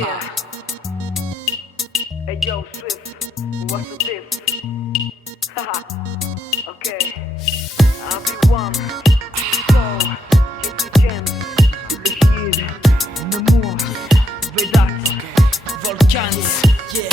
Yeah. Hey yo, Swift, what's the diff? Haha, okay. I'll be one. So, Jesse James, le Shid, Nemours, Vedat, Volcans, yeah.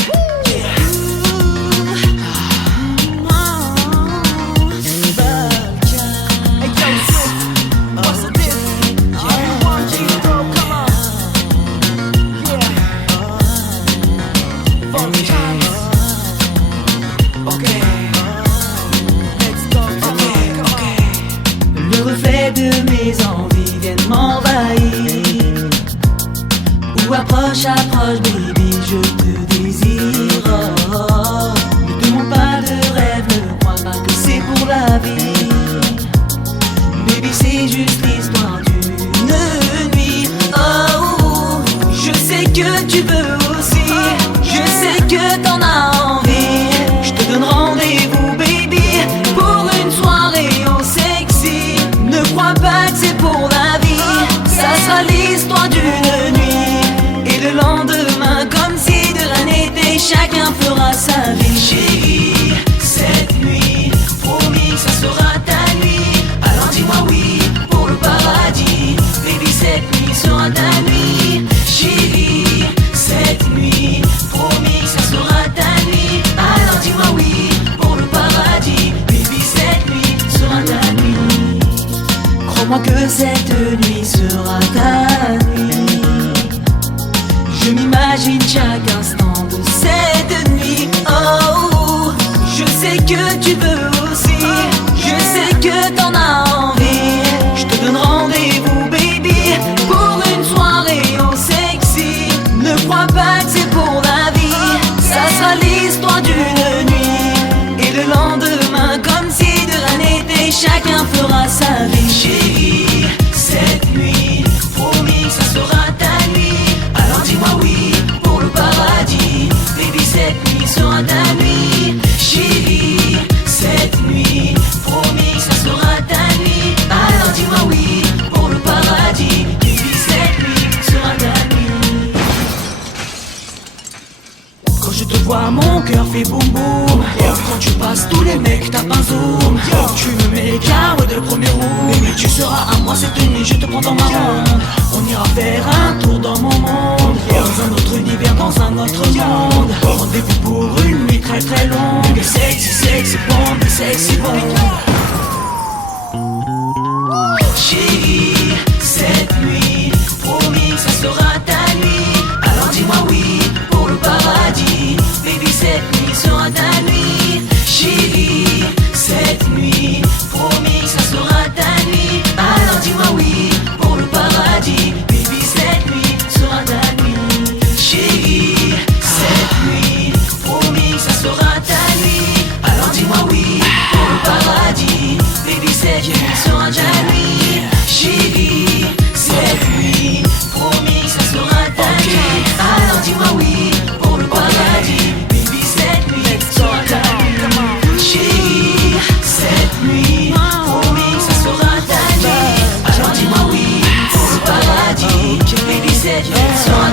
Le reflet de mes envies viennent m'envahir. Ou approche, baby, je te désire. Ne demande pas de rêve, ne crois pas que c'est pour la vie. Baby, c'est juste l'histoire d'une nuit. Oh, je sais que tu veux aussi. Je sais que t'en as envie. Je te donne rendez-vous, baby, pour une soirée au sexy. Ne crois pas que c'est pour la vie. Ça sera l'histoire d'une nuit. Et le lendemain, comme si de rien n'était, chacun fera sa vie. Chérie, cette nuit, promis, ça sera ta nuit. Alors dis-moi oui, pour le paradis. Baby, cette nuit sera ta nuit. Chérie, cette nuit, promis, ça sera ta nuit. Alors dis-moi oui, pour le paradis. Baby, cette nuit sera ta nuit. Crois-moi que cette nuit sera ta nuit. Je m'imagine chaque instant de cette nuit. Oh, je sais que tu veux aussi. Je sais que t'en as envie. Je te donne rendez-vous, baby, pour une soirée au sexy. Ne crois pas que c'est pour la vie. Ça sera l'histoire d'une nuit. Et le lendemain, comme si de rien n'était, chacun fera sa vie. Chérie, cette nuit, promis, ça sera ta nuit. Alors dis-moi oui, pour le paradis. Baby, cette nuit sera ta nuit. Chérie, cette nuit, promis, ça sera ta nuit. Alors dis-moi oui, pour le paradis. Baby, cette nuit sera ta nuit. Quand je te vois, mon cœur fait boum boum. Quand tu passes, tous les mecs tapent un zoom. Tu me mets les carreaux de premier round. Baby, tu seras à moi cette nuit, je te prends dans ma ronde. On ira faire un tour dans mon monde. Dans un autre univers, dans un autre monde. Rendez-vous pour une nuit très très longue. Sexy, sexy bon, sexy bon. Chérie, cette nuit, promis, ça sera ta nuit. Alors dis-moi oui, pour le paradis. Baby, cette nuit sera ta nuit. Chérie, cette nuit, promis, ça sera ta nuit. Alors dis-moi oui, pour le paradis. Baby, cette nuit sera ta nuit. Chérie, cette nuit, promis, ça sera ta nuit. Alors dis-moi oui, pour le paradis. Baby, cette nuit sera ta nuit. Chérie, cette nuit, promis, ça sera ta nuit. Alors dis-moi oui, pour le paradis. Baby, cette nuit sera ta nuit. Chérie, cette nuit, promis, ça sera ta nuit. Alors dis-moi oui, pour le paradis. Baby, cette nuit sera